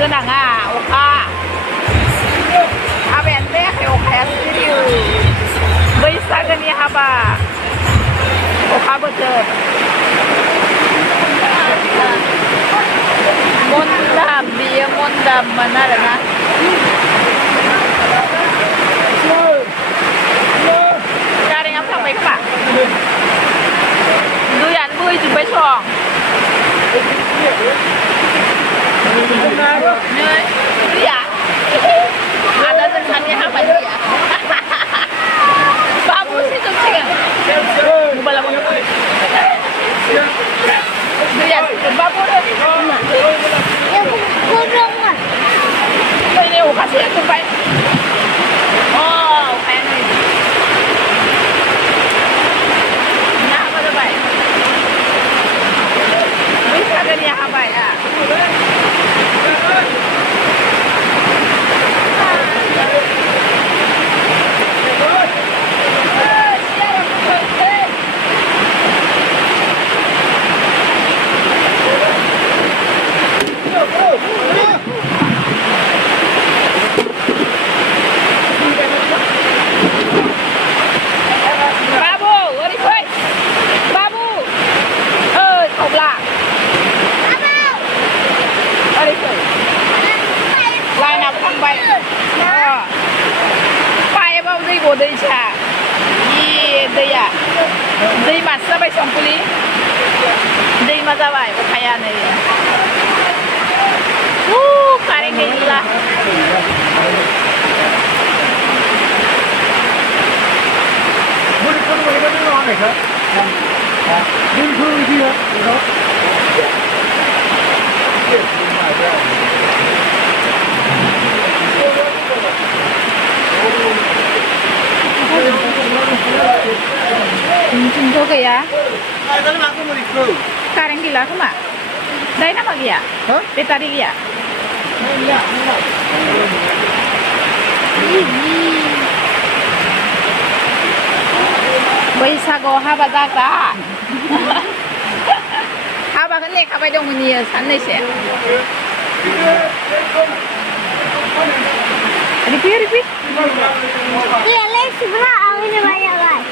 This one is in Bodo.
गोनाङा अखा हाबायानो जायाखै अखाया सिरियो बैसागोनि हाबा अखा बोथोर मन्दाब बियो मन्दाबमोन आरोना गारिया थांबाय खोमा दैयानो बोहैजोब्बाय सं दैया ada जोंहानि हाबाय दैया बाबु सिजोबसिगोन मबाइला बन्द दैया बाबु नै अखासो जोब्बाय अ अखायानो ना हाबा जाबाय बैसागोनि हाबाया दैसा दैया दैमासो जाबाय संकुलि दैमा जाबाय अखायानो कारेन्ट गैला जोंथ' गैया कारेन्ट गैला खोमा डाइनामा गैया बेटारि गैया बैसागुआव हाबा जाग्रा हाबाखौ नेखाबाय दंमोन इयो साननैसो रिपि Iya, sebelah awalnya banyak lah.